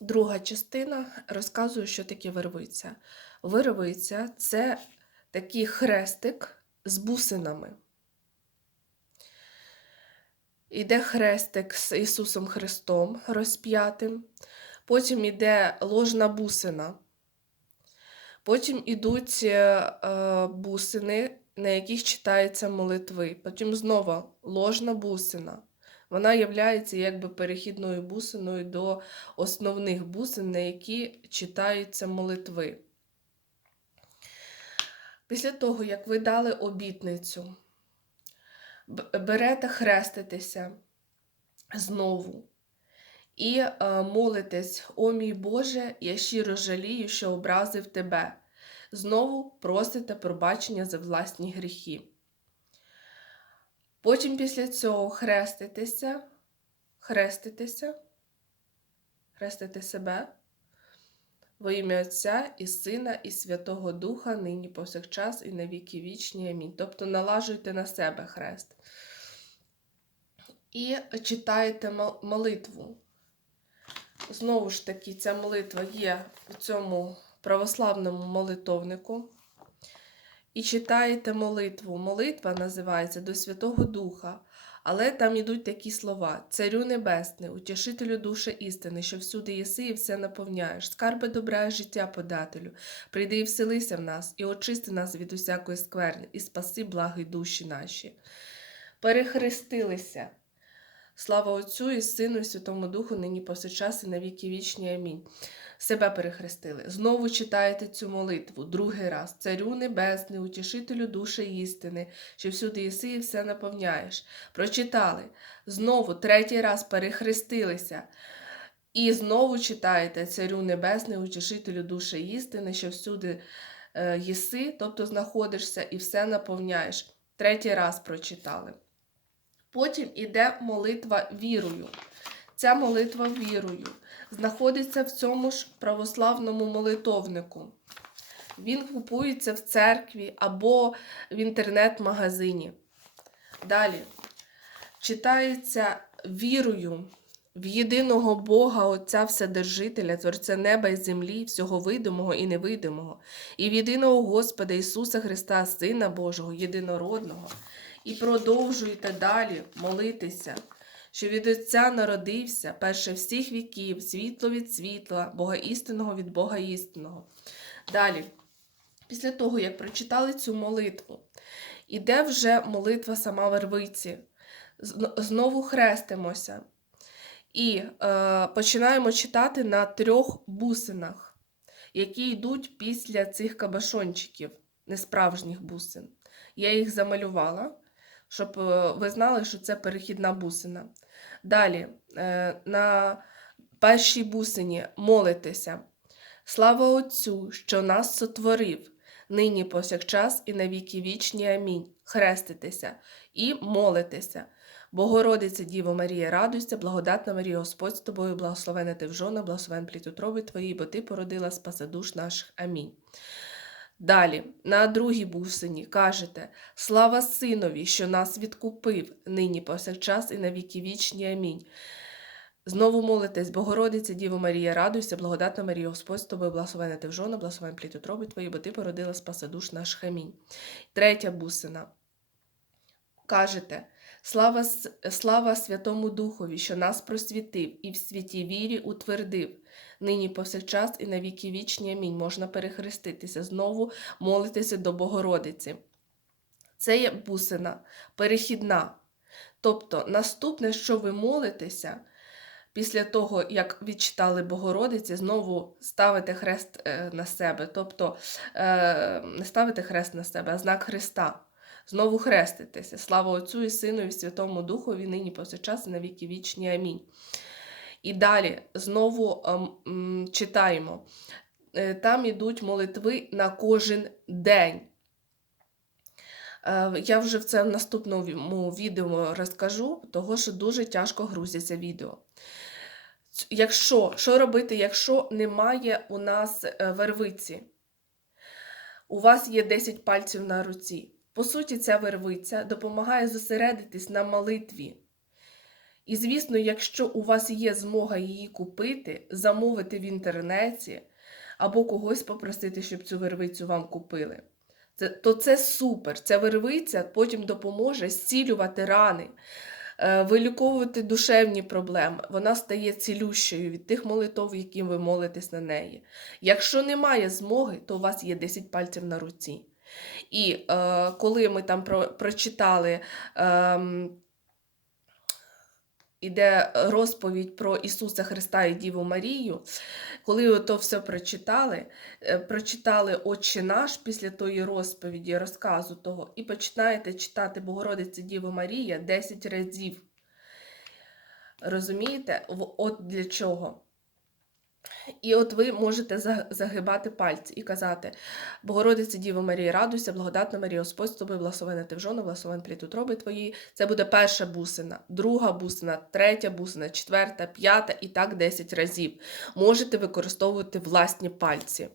Друга частина розказую, що таке вервиця. Вервиця це такий хрестик з бусинами. Іде хрестик з Ісусом Христом розп'ятим, потім іде ложна бусина, потім ідуть е, е, бусини, на яких читаються молитви, потім знову ложна бусина. Вона є якби перехідною бусиною до основних бусин, на які читаються молитви. Після того, як ви дали обітницю, берете хреститеся знову і е, молитесь, о мій Боже, я щиро жалію, що образив тебе. Знову просите пробачення за власні гріхи. Потім після цього хреститеся, хреститеся, хрестите себе во ім'я Отця і Сина, і Святого Духа, нині повсякчас і на віки вічні. Амінь. Тобто налажуйте на себе хрест. І читаєте молитву. Знову ж таки, ця молитва є у цьому православному молитовнику. І читаєте молитву. Молитва називається до Святого Духа, але там йдуть такі слова: Царю Небесне, утішителю душі істини, що всюди єси і все наповняєш, скарби добра і життя подателю, прийди і вселися в нас, і очисти нас від усякої скверни, і спаси благи душі наші. Перехрестилися. Слава Отцю і Сину, і Святому Духу, нині повсякчас і на віки вічні. Амінь. Себе перехрестили. Знову читаєте цю молитву, другий раз. Царю Небесний, утішителю душі істини, що всюди єси і все наповняєш. Прочитали. Знову третій раз перехрестилися. І знову читаєте Царю Небесний, утішителю душі істини, що всюди е, єси, тобто знаходишся і все наповняєш. Третій раз прочитали. Потім іде молитва вірою. Ця молитва вірою знаходиться в цьому ж православному молитовнику. Він купується в церкві або в інтернет-магазині. Далі читається вірою в єдиного Бога, Отця Вседержителя, Творця неба і землі, всього видимого і невидимого, і в єдиного Господа Ісуса Христа, Сина Божого, єдинородного. І продовжуйте далі молитися, що від Отця народився перше всіх віків, світло від світла, Бога істинного від Бога істинного. Далі, після того, як прочитали цю молитву, іде вже молитва сама Вервиці. Знову хрестимося і е, починаємо читати на трьох бусинах, які йдуть після цих кабашончиків, несправжніх бусин. Я їх замалювала, щоб е, ви знали, що це перехідна бусина. Далі, е, на першій бусині молитеся. Слава Отцю, що нас сотворив, нині повсякчас і на віки вічні. Амінь. Хреститеся і молитеся. Богородиця Діво Марія, радуйся, благодатна Марія, Господь з тобою, благословена ти в жона, благословен плід утроби твої, бо ти породила спаси душ наших. Амінь. Далі, на другій бусині кажете: Слава Синові, що нас відкупив, нині повсякчас і на віки вічні. Амінь. Знову молитесь, Богородиця, Діво Марія, радуйся, благодатна Марія, Господь з тобою, благословена ти в жона, благословен плід утроби твої, бо ти породила спаси душ наших. Амінь. Третя бусина. Кажете, слава, слава Святому Духові, що нас просвітив і в святій вірі утвердив. Нині повсякчас і на віки вічні. Амінь. Можна перехреститися. Знову молитися до Богородиці. Це є бусина перехідна. Тобто, наступне, що ви молитеся, після того, як відчитали Богородиці, знову ставите хрест е, на себе. Тобто, не ставите хрест на себе, а знак Христа. Знову хреститеся. Слава Отцю і Сину, і Святому Духові, нині повсякчас і на віки вічні. Амінь. І далі знову ем, читаємо. Е, Там ідуть молитви на кожен день. Е, Я вже в це в наступному відео розкажу, того що дуже тяжко грузяться відео. Якщо, що робити, якщо немає у нас е, вервиці? У вас є 10 пальців на руці. По суті, ця вервиця допомагає зосередитись на молитві. І, звісно, якщо у вас є змога її купити, замовити в інтернеті або когось попросити, щоб цю вервицю вам купили, то це супер. Ця вервиця потім допоможе зцілювати рани, е, виліковувати душевні проблеми. Вона стає цілющою від тих молитов, які ви молитесь на неї. Якщо немає змоги, то у вас є 10 пальців на руці. І е, коли ми там про, прочитали. ем, Іде розповідь про Ісуса Христа і Діву Марію. Коли то все прочитали, е, прочитали Отче наш після тої розповіді, розказу того, і починаєте читати Богородиця Діву Марія 10 разів. Розумієте? От для чого? І от ви можете загибати пальці і казати: Богородице Діво Марії, радуйся, благодатна Марія, Господь з тобою, благословена ти в жону, благословен плід утроби твої. Це буде перша бусина, друга бусина, третя бусина, четверта, п'ята і так 10 разів. Можете використовувати власні пальці.